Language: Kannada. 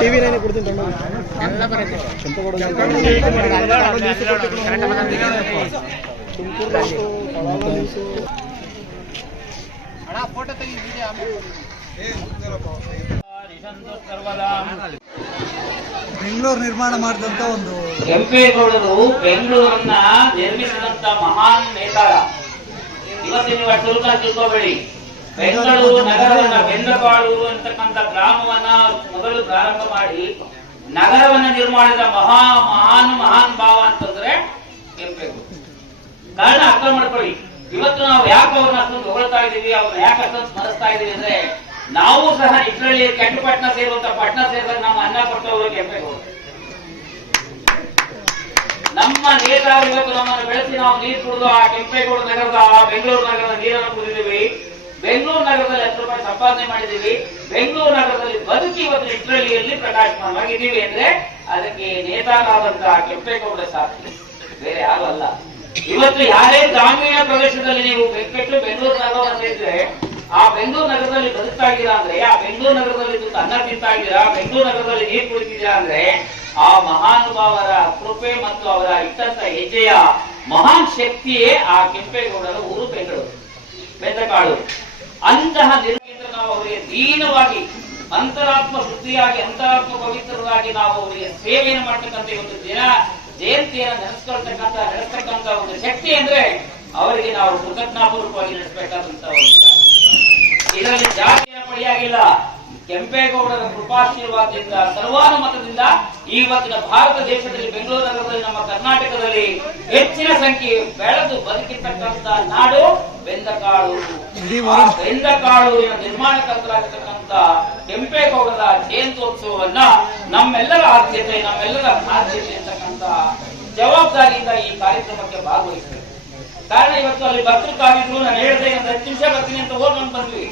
ಟಿವಿ ನೈನ್ ಕೊಡ್ತೀನಿ ಬೆಂಗಳೂರು ನಿರ್ಮಾಣ ಮಾಡಿದಂತ ಒಂದು ಕೆಂಪೇಗೌಡರು ಬೆಂಗಳೂರನ್ನ ನಿರ್ಮಿಸಿದಂತ ಮಹಾನ್ ನೇತಾರ. ಇವತ್ತಿನ ನೀವು ಚುರುಕ ತಿಳ್ಕೋಬೇಡಿ. ಬೆಂಗಳೂರು ನಗರವನ್ನ ಬೆಂದಕಾಳೂರು ಅಂತಕ್ಕಂಥ ಗ್ರಾಮವನ್ನ ಮೊದಲು ಪ್ರಾರಂಭ ಮಾಡಿ ನಗರವನ್ನ ನಿರ್ಮಾಣದ ಮಹಾನ್ ಭಾವ ಅಂತಂದ್ರೆ ಕೆಂಪೇಗೌಡ. ಕಾರಣ ಅರ್ಥ ಮಾಡ್ಕೊಳ್ಳಿ. ಇವತ್ತು ನಾವು ಯಾಕೆ ಅವ್ರನ್ನ ಅಷ್ಟೊಂದು ಹೊಗಳ್ತಾ ಇದೀವಿ, ಅವ್ರನ್ನ ಯಾಕೆ ಅಷ್ಟೊಂದು ಸ್ಮರಿಸ್ತಾ ಇದೀವಿ ಅಂದ್ರೆ ನಾವು ಸಹ ಇದ್ರಲ್ಲಿ ಕೆಂಪು ಪಟ್ಟಣ ಸೇರುವಂತ ಪಟ್ಟಣ ಸೇರಿದಾಗ ನಾವು ಅನ್ನ ಕೊಟ್ಟವರು ಕೆಂಪೇಗೌಡ. ನಮ್ಮ ನೇತಾರ ಇವತ್ತು ನಮ್ಮನ್ನು ಬೆಳೆಸಿ ನಾವು ನೀರು ಕುಡಿದು ಆ ಕೆಂಪೇಗೌಡ ನಗರದ ಬೆಂಗಳೂರು ನಗರದ ನೀರನ್ನು ಕುಡಿದಿದ್ದೀವಿ. ಬೆಂಗಳೂರು ನಗರದಲ್ಲಿ 10 ರೂಪಾಯಿ ಸಂಪಾದನೆ ಮಾಡಿದ್ದೀವಿ. ಬೆಂಗಳೂರು ನಗರದಲ್ಲಿ ಬದುಕಿ ಇವತ್ತು ಇಟ್ರಳ್ಳಿಯಲ್ಲಿ ಪ್ರಕಾಶಮಾನವಾಗಿದ್ದೀವಿ ಅಂದ್ರೆ ಅದಕ್ಕೆ ನೇತಾರರಾದಂತಹ ಕೆಂಪೇಗೌಡ ಸಾಕ್ಷಿ, ಬೇರೆ ಯಾರು ಅಲ್ಲ. ಇವತ್ತು ಯಾರೇ ಗ್ರಾಮೀಣ ಪ್ರದೇಶದಲ್ಲಿ ನೀವು ಬೆಕ್ಕೆಟ್ಟು ಬೆಂಗಳೂರು ನಗರವನ್ನು ಸೇರಿದ್ರೆ ಆ ಬೆಂಗಳೂರು ನಗರದಲ್ಲಿ ಬದುಕ್ತಾ ಇದ್ದೀರಾ ಅಂದ್ರೆ, ಆ ಬೆಂಗಳೂರು ನಗರದಲ್ಲಿ ಅನ್ನ ತಿಂತಾ ಇದ್ದೀರಾ, ಬೆಂಗಳೂರು ನಗರದಲ್ಲಿ ನೀರು ಕುಡಿತಿದ್ದೀರಾ ಅಂದ್ರೆ ಆ ಮಹಾನುಭಾವರ ಕೃಪೆ ಮತ್ತು ಅವರ ಇಟ್ಟಂತ ಹೆಜ್ಜೆಯ ಮಹಾನ್ ಶಕ್ತಿಯೇ ಆ ಕೆಂಪೇಗೌಡರ ಊರು ಬೆಂಗಳೂರು ಬೆಂದಕಾಳು. ಅಂತಹ ನಿರ್ಣಯ ನಾವು ಅವರಿಗೆ ದೀನವಾಗಿ ಅಂತರಾತ್ಮ ಶುದ್ಧಿಯಾಗಿ ಅಂತರಾತ್ಮ ಪವಿತ್ರರಾಗಿ ನಾವು ಅವರಿಗೆ ಸೇವೆಯನ್ನು ಮಾಡ್ತಕ್ಕಂಥ ಒಂದು ದಿನ ಜಯಂತಿಯನ್ನು ನಡೆಸ್ತಕ್ಕಂಥ ಒಂದು ಶಕ್ತಿ ಅಂದ್ರೆ ಅವರಿಗೆ ನಾವು ಕೃತಜ್ಞಾಪೂರ್ವಕವಾಗಿ ನಡೆಸಬೇಕಾದಂತ ಒಂದು. ಇದರಲ್ಲಿ ಜಾತಿಯ ಪಡಿಯಾಗಿಲ್ಲ. ಕೆಂಪೇಗೌಡರ ಕೃಪಾಶೀರ್ವಾದದಿಂದ ಸರ್ವಾನುಮತದಿಂದ ಇವತ್ತಿನ ಭಾರತ ದೇಶದಲ್ಲಿ ಬೆಂಗಳೂರು ನಗರದಲ್ಲಿ ನಮ್ಮ ಕರ್ನಾಟಕದಲ್ಲಿ ಹೆಚ್ಚಿನ ಸಂಖ್ಯೆ ಬೆಳೆದು ಬದುಕಿರ್ತಕ್ಕಂಥ ನಾಡು ಬೆಂದಕಾಳು. ಬೆಂದಕಾಳೂರಿನ ನಿರ್ಮಾಣಕರ್ತರಾಗಿರ್ತಕ್ಕಂಥ ಕೆಂಪೇಗೌಡರ ಜಯಂತ್ಯೋತ್ಸವವನ್ನ ನಮ್ಮೆಲ್ಲರ ಆದ್ಯತೆ ನಮ್ಮೆಲ್ಲರ ಬಾಧ್ಯತೆ ಅಂತಕ್ಕಂಥ ಜವಾಬ್ದಾರಿಯಿಂದ ಈ ಕಾರ್ಯಕ್ರಮಕ್ಕೆ ಭಾಗವಹಿಸಬೇಕು. ಕಾರಣ ಇವತ್ತು ಅಲ್ಲಿ ಭಕ್ತರು ಕಾವಿದ್ರು, ನಾನು ಹೇಳಿದೆ 10 ನಿಮಿಷ ಬರ್ತೀನಿ ಅಂತ ಹೋಗಿ ಬಂದ್ವಿ.